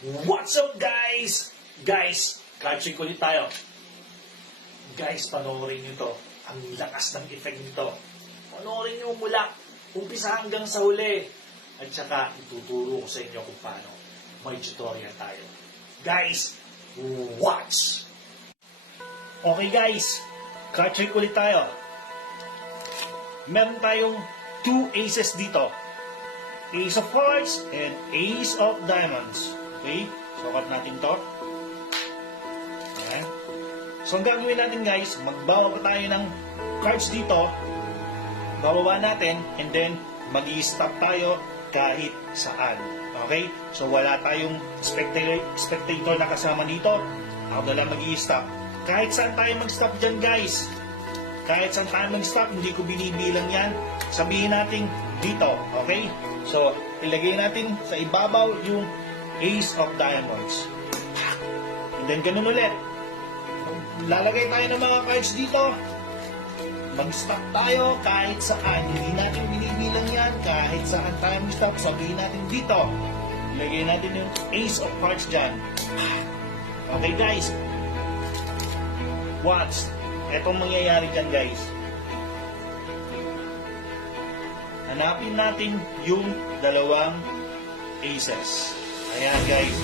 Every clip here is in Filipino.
What's up guys? Guys, catching ko ulit tayo. Guys, panoorin nyo to. Ang lakas ng effect nito. Panoorin nyo mula umpisa hanggang sa huli. At saka ituturo ko sa inyo kung paano. May tutorial tayo. Guys, watch! Okay guys, catching ulit tayo. Meron tayong 2 aces dito. Ace of Hearts and Ace of Diamonds. Okay? Sukat natin to. Ayan. So, ang gagawin natin guys, magbawa pa tayo ng cards dito. Bababa natin and then mag-i-stop tayo kahit saan. Okay? So, wala tayong spectator na kasama dito. Ako na lang mag-i-stop. Kahit saan tayo mag-stop dyan guys. Kahit saan tayo mag-stop, hindi ko binibilang yan. Sabihin natin dito. Okay? So, ilagay natin sa ibabaw yung Ace of Diamonds. And then, ganun ulit. Lalagay tayo ng mga cards dito. Mag-stop tayo kahit saan. Hindi natin binibilang yan. Kahit saan tayo mag-stop, sabihin natin dito. Ilagay natin yung Ace of Hearts dyan. Okay, guys. Watch. Etong mangyayari dyan, guys. Hanapin natin yung dalawang aces. Ayan guys,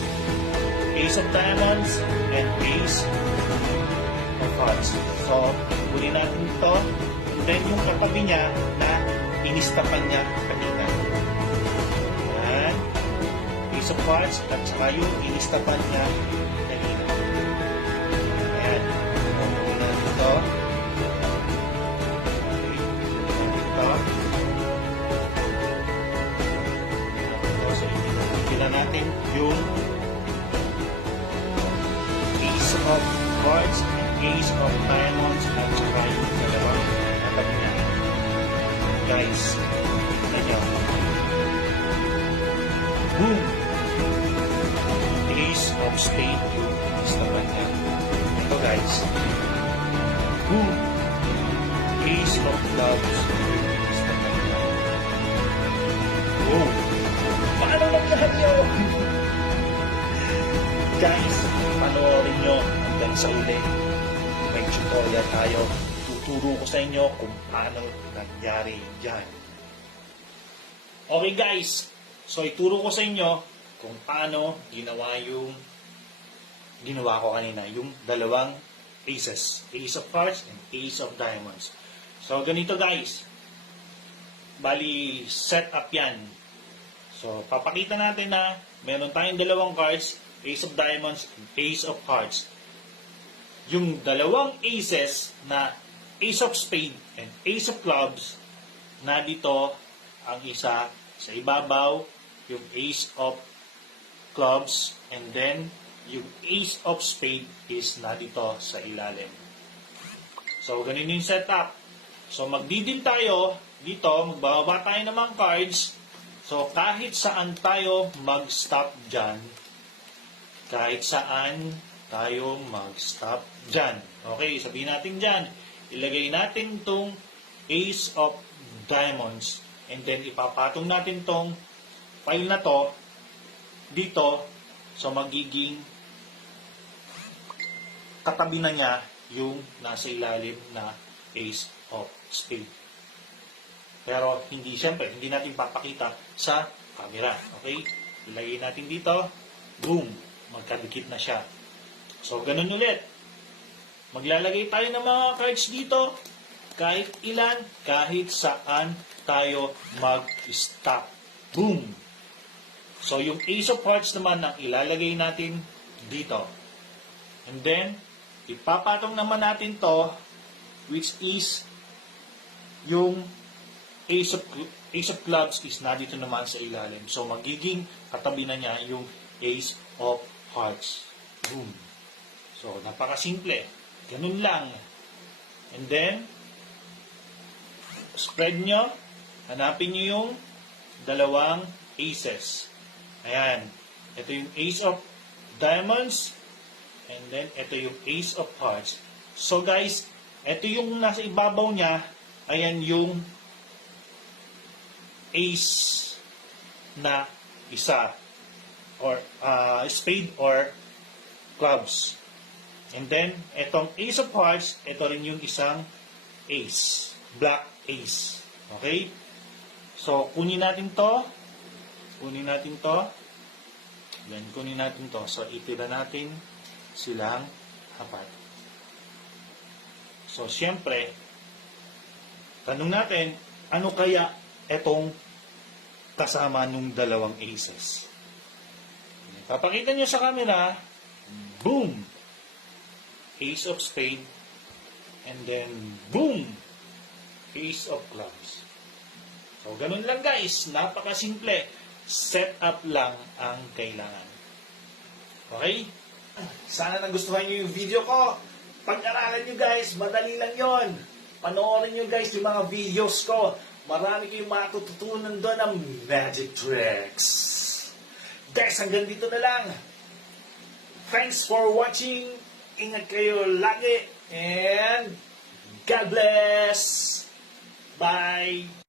Ace of Diamonds and Ace of Hearts. So, kunin natin ito. And then yung katabi niya na inistapan niya kanina. Ayan. Ace of Hearts at saka yung inistapan niya kanina. Ayan. Kunin natin ito. Natin yung Ace of Hearts and Ace of Diamonds at saka yung dalawang katabi niya. Guys, tignan nyo. Boom! Ace of Spade yung istapan niya. Ito guys. Boom! Ace of Clubs yung istapan niya. Boom! Paano naglahat yun? Guys, panoorin nyo hanggang sa uli. May tutorial tayo. Tuturo ko sa inyo kung paano nangyari yan. Okay guys, so ituro ko sa inyo kung paano ginawa yung ginawa ko kanina, yung dalawang aces. Ace of Hearts and Ace of Diamonds. So ganito guys. Bali, set up yan. So, papakita natin na meron tayong dalawang cards, Ace of Diamonds and Ace of Hearts. Yung dalawang aces na Ace of Spade and Ace of Clubs, na dito ang isa sa ibabaw, yung Ace of Clubs, and then yung Ace of Spade is na dito sa ilalim. So, ganun yung setup. So, magdidin tayo dito, magbababa tayo ng mga cards. So, kahit saan tayo mag-stop dyan, kahit saan tayo mag-stop dyan. Okay, sabihin natin dyan, ilagay natin tong Ace of Diamonds, and then ipapatong natin tong file na to, dito, so magiging katabi na niya yung nasa ilalim na Ace of Spade. Pero hindi, siyempre, hindi natin papakita sa camera. Okay? Ilagay natin dito. Boom! Magkadikit na siya. So, ganun ulit. Maglalagay tayo ng mga cards dito. Kahit ilan, kahit saan tayo mag-stop. Boom! So, yung Ace of Hearts naman ang ilalagay natin dito. And then, ipapatong naman natin to, which is yung Ace of Clubs is na dito naman sa ilalim. So, magiging katabi na niya yung Ace of Hearts. Boom. So, napakasimple. Ganun lang. And then, spread nyo. Hanapin nyo yung dalawang aces. Ayan. Ito yung Ace of Diamonds. And then, ito yung Ace of Hearts. So, guys, ito yung nasa ibabaw niya. Ayan yung ace na isa. or spade or clubs. And then, etong ace of hearts, ito rin yung isang ace. Black ace. Okay? So, kunin natin to. Kunin natin to. Then, kunin natin to. So, itira natin silang apat. So, siyempre, tanong natin, ano kaya etong kasama nung dalawang aces? Papakita nyo sa camera, boom! Ace of spade, and then, boom! Ace of clubs. So, ganun lang guys. Napakasimple. Set up lang ang kailangan. Okay? Sana nagustuhan nyo yung video ko. Pag-aralan nyo guys, madali lang yon. Panoorin nyo guys yung mga videos ko. Marami kayong matututunan doon ng magic tricks. Guys, hanggang dito na lang. Thanks for watching. Ingat kayo lagi. And God bless. Bye.